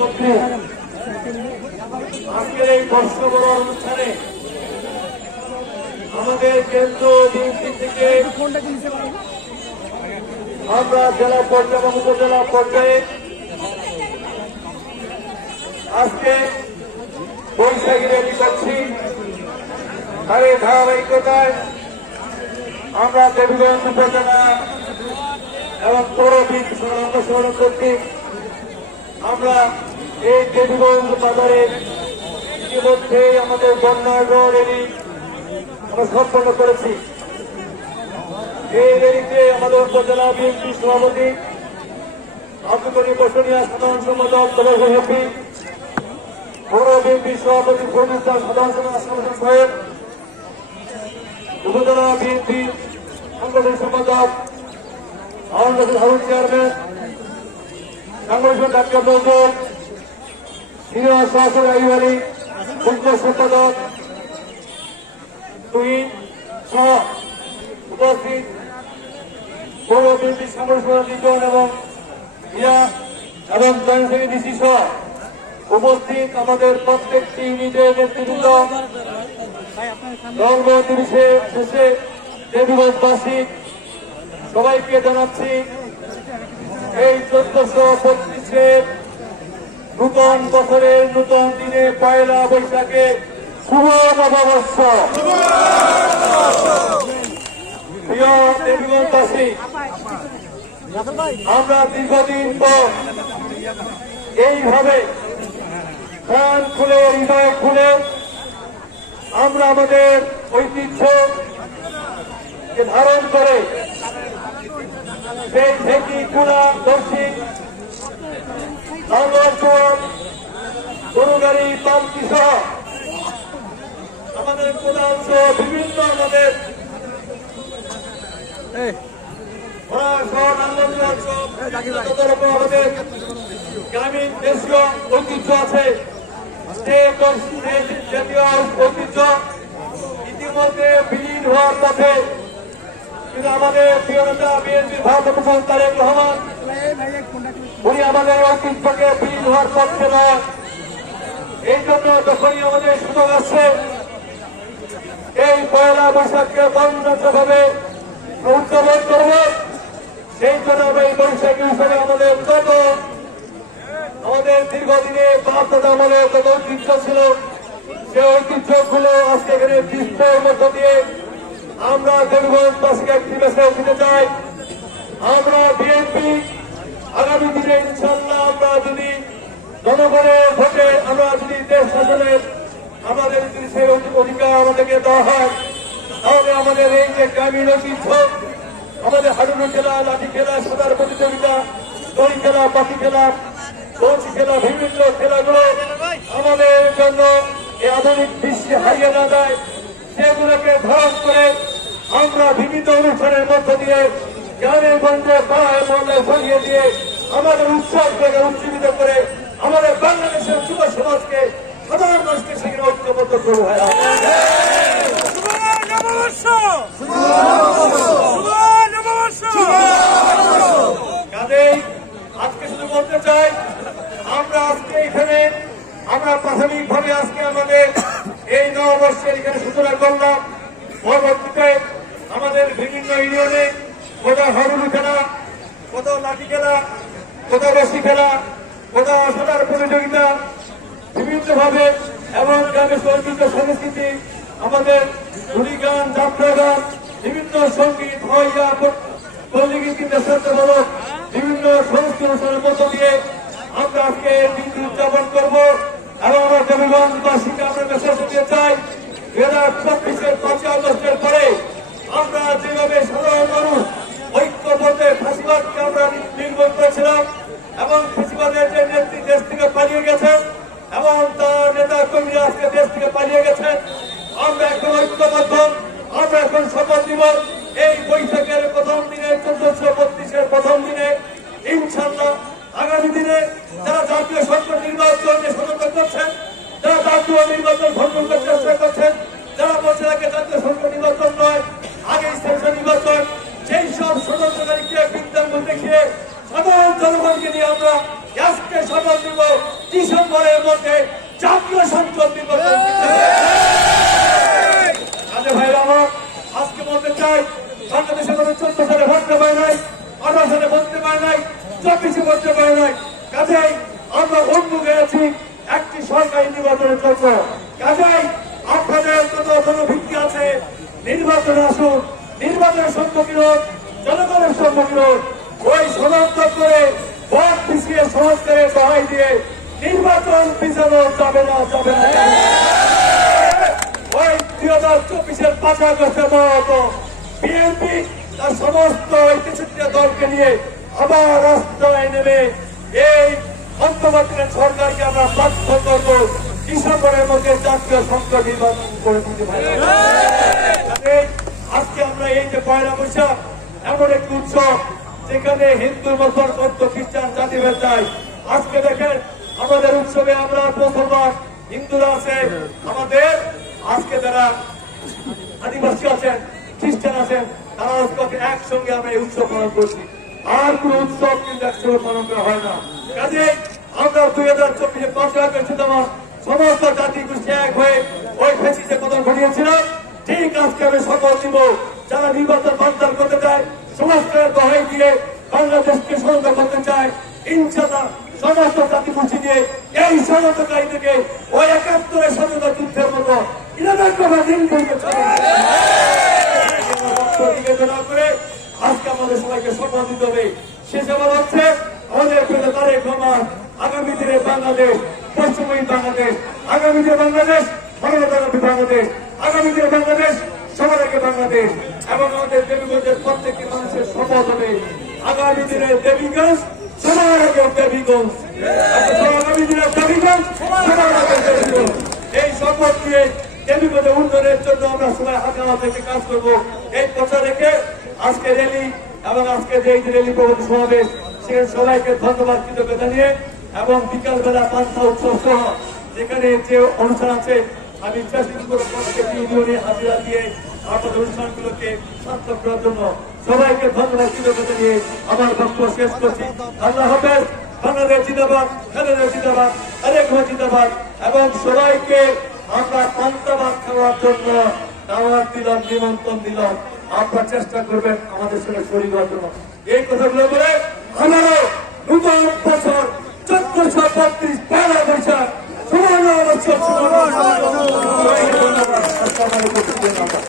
মন্ত্রী আজকের এই বর্ষবরণ অনুষ্ঠানে আমাদের কেন্দ্র বিএনপি থেকে আমরা জেলা পর্যায়ে এবং উপজেলা পর্যায়ে আজকে বৈশাখী র্যালি করছি। তার এই ধারাবাহিকতায় আমরা দেবীগঞ্জ উপজেলা এবং পৌর বিএনপি অংশগ্রহণ করছি। আমরা এই দেবীগঞ্জ বাজারে ইতিমধ্যে আমাদের বন্যার র্যালি আমরা সম্পন্ন করেছি। এই র্যালিতে আমাদের উপজেলা বিএনপি সভাপতি আব্দুল করিম বসুনিয়া, সাধারণ সম্পাদক তবর হেপি, পৌর বিএনপি সভাপতি ফরিদ সাধারণ সম্পাদক সাহেব, উপজেলা বিএনপি সাংগঠনিক সম্পাদক হারুন চেয়ারম্যান, সাংগঠনিক ডাক্তার নজরুল, সিনিয়র সহসভাপতি আইয়ুব আলী, যুগ্ম সম্পাদক তুহিন সহ উপস্থিত পৌর বিএনপি সাংগঠনিক নিজন এবং ইয়া এবং জয়নসী ডিসি সহ উপস্থিত আমাদের প্রত্যেকটি ইউনিটের নেতৃবৃন্দ, ধর্মতিরিশে শেষে দেবীগঞ্জবাসী সবাইকে জানাচ্ছি এই 1425 নূতন বছরের নূতন দিনে পয়লা বৈশাখে শুভ নববর্ষ। প্রিয় দেবীগঞ্জবাসী, আমরা দীর্ঘদিন পর এইভাবে প্রাণ খুলে হৃদয় খুলে আমরা আমাদের ঐতিহ্যকে ধারণ করে সেই ঢেকি কুলা দর্শী গরু গাড়ি পালকি সহ আমাদের কোদাল সহ বিভিন্ন আমাদের আমাদের গ্রামীণ দেশীয় ঐতিহ্য আছে, জাতীয় ঐতিহ্য ইতিমধ্যে বিলীন হওয়ার পথে। কিন্তু আমাদের প্রিয় নেতা বিএনপির ভারপ্রাপ্ত তারেক রহমান উনি আমাদের ঐতিহ্যকে বিলীন হওয়ার পক্ষে নয়। এই জন্য যখনই আমাদের সুযোগ আসছে এই পয়লা বৈশাখকে বর্ণাঢ্যভাবে উদযাপন করব, সেই জন্য আমরা এই বৈশাখী হিসেবে আমাদের আমাদের দীর্ঘদিনে বাপদাদা আমলের কত ঐতিহ্য ছিল সেই ঐতিহ্যগুলো আজকে এখানে ডিসপ্লের মধ্য দিয়ে আমরা দেবীগঞ্জবাসীকে একটি মেসেজ দিতে চাই। আমরা বিএনপি আগামী দিনে ইনশাল্লাহ আমরা যদি জনগণের ভোটে আমরা যদি দেশ শাসনের আমাদের যদি সেই অধিকার আমাদেরকে দেওয়া হয় তাহলে আমাদের এই যে গ্রামীণ ঐতিহ্য, আমাদের হাডুডু খেলা, লাঠি খেলা, সাঁতার প্রতিযোগিতা, দড়ি খেলা, পাখি খেলা, বড়শি খেলা, বিভিন্ন খেলাগুলো আমাদের জন্য এই আধুনিক বিশ্বে হারিয়ে না যায় সেগুলোকে ধারণ করে আমরা বিভিন্ন অনুষ্ঠানের মধ্য দিয়ে গ্রামে গঞ্জে পাড়ায় মহল্লায় ছড়িয়ে দিয়ে আমাদের উৎসবকে উজ্জীবিত করে আমাদের বাংলাদেশের যুব সমাজকে সাধারণ মানুষকে সেখানে ঐক্যবদ্ধ করবো। কাজেই আজকে শুধু বলতে চাই আমরা আজকে এখানে আমরা প্রাথমিকভাবে আজকে আমাদের এই নববর্ষের এখানে সূচনা করলাম। পরবর্তীতে আমাদের বিভিন্ন ইউনিয়নে কোথাও হাডুডু খেলা, কোথাও লাঠি খেলা, কোথাও রশি খেলা, কোথাও সাঁতার প্রতিযোগিতা বিভিন্নভাবে এবং গ্রামের ঐতিহ্য সংস্কৃতি, আমাদের ধুলি গান, যাত্রা গান, বিভিন্ন সঙ্গীত, হইয়া পল্লীগীতি, দেশাত্মমূলক বিভিন্ন সংস্কৃতি অনুষ্ঠানের মধ্য দিয়ে আমরা আজকে দিনটি উদযাপন করব এবং আমরা দেবীগঞ্জবাসীকে আমরা মেসেজ দিতে চাই 2024-এর 5ই আগস্টের পরে আমরা যেভাবে সাধারণ মানুষ ঐক্যবদ্ধে ফাঁসিবাদকে আমরা নির্মূল করেছিলাম এবং ফাঁসিবাদের যে নেত্রী দেশ থেকে পালিয়ে গেছেন এবং তার নেতা কর্মীরা আজকে দেশ থেকে পালিয়ে গেছেন, আমরা এখন ঐক্যবদ্ধ। আমরা এখন শপথ নিব এই বৈশাখের প্রথম দিনে 1432-এর প্রথম দিনে ইনশাল্লাহ আগামী দিনে যারা জাতীয় সংসদ নির্বাচনে সতর্ক করছেন, যারা জাতীয় নির্বাচন সংগ্রহ করতে চেষ্টা করছেন, যারা বলছে তাকে জাতীয় সংসদ নির্বাচন নয় আগে স্থানীয় নির্বাচন, সেই সব ষড়যন্ত্রকারীকে বিদ্যাঙ্গুল দেখিয়ে সাধারণ জনগণকে নিয়ে আমরা ডিসেম্বরের মধ্যে জাতীয় সংসদ নির্বাচন কাজে ভাইরা আমার আজকে বলতে চাই বাংলাদেশে কোনো 14 সালে ভোটতে পারে নাই, 18 সালে ভোটতে পারে নাই, 24 ভোটতে পারে নাই। কাজেই আমরা উন্মুখে আছি একটি সরকারি নির্বাচনের জন্য। কাজেই আপনাদের কোনো ভিত্তি আছে, নির্বাচনে আসুন, নির্বাচনের সম্মুখীন হোক, জনগণের সম্মুখীন হোক। ওই শনাক্ত করে ভোট পিছিয়ে সংস্কারের সহায় দিয়ে নির্বাচন পিছানো যাবে না, যাবে না। ওই 2024-এর 5 আগস্টের মতো বিএনপি তার সমস্ত ঐতিহ্য দলকে নিয়ে আবার রাস্তায় নেমে এই অন্তর্বর্তীকালীন সরকারকে আমরা বাধ্য করব ডিসেম্বরের মধ্যে জাতীয় সংসদ নির্বাচন করে দিতে পারি। আজকে আমরা এই যে পয়লা বৈশাখ এমন একটি উৎসব যেখানে হিন্দু, মুসলমান, বৌদ্ধ, খ্রিস্টান জাতিভেদ নাই। আজকে দেখেন আমাদের উৎসবে আমরা মুসলমান, হিন্দুরা আছে, আমাদের আজকে যারা আদিবাসী আছেন, খ্রিস্টান আছেন, তারা আজকে একসঙ্গে আমরা এই উৎসব পালন করছি। আর কোন উৎসব কিন্তু একসঙ্গে পালন করা হয় না। কাজে আমরা 2024-এ 5 আগস্ট সমস্ত জাতি গোষ্ঠী এক হয়ে ওই ফেসিসে পতন ঘটিয়েছিলাম। ঠিক আজকে আমি শপথ দিব, যারা নির্বাচন বানচাল করতে চায়, সংস্কারের দোহাই দিয়ে বাংলাদেশকে স্বাধীন করতে চায়, ইনশাআল্লাহ সমস্ত জাতি গোষ্ঠী দিয়ে এই ষড়যন্ত্রকারী থেকে ওই 71-এর স্বাধীনতা যুদ্ধের মতো করে আজকে আমাদের সবাইকে শপথ দিতে হবে। শেষে বলা হচ্ছে আমাদের প্রিয় তারেক রহমান আগামী দিনে বাংলাদেশ, পশ্চিমবঙ্গ বাংলাদেশ, আগামী দিনে বাংলাদেশ, মানবতাবাদী বাংলাদেশ, আগামী দিনে বাংলাদেশ, সবার আগে বাংলাদেশ। এবং আমাদের দেবীগঞ্জের প্রত্যেকটি মানুষের শপথ হবে আগামী দিনে দেবীগঞ্জ সবার আগে দেবীগঞ্জ, আগামী দিনে দেবীগঞ্জ সবার আগে দেবীগঞ্জ। এই শপথ দিয়ে দেবীগঞ্জের উন্নয়নের জন্য আমরা সবাই হাতে হাতে কাজ করবো। এই কথা রেখে আজকে র্যালি এবং আজকে যে র্যালি প্রবর্তন সমাবেশ, সেখানে সবাইকে ধন্যবাদ কৃতজ্ঞতা নিয়ে এবং বিকালবেলা পান্থা উৎসব সহ যেখানে যে অনুষ্ঠান আছে আমি ইউনিয়নে হাজিরা দিয়ে আপনাদের অনুষ্ঠানগুলোকে সার্থক করার জন্য সবাইকে ধন্যবাদ কৃতজ্ঞতা নিয়ে আমার বক্তব্য শেষ করছি। আল্লাহ হাফেজ। বাংলাদেশ জিন্দাবাদ, খালেদা জিন্দাবাদ, তারেক রহমান জিন্দাবাদ। এবং সবাইকে আমরা পান্তাভাত খাওয়ার জন্য দাওয়াত দিলাম, নিমন্ত্রণ দিলাম। আপনারা চেষ্টা করবেন আমাদের সঙ্গে শরীর হওয়ার জন্য। এই কথাগুলো বলে আমারও নতুন বছর 1432 পয়লা বৈশাখ সুবর্ণ বছর।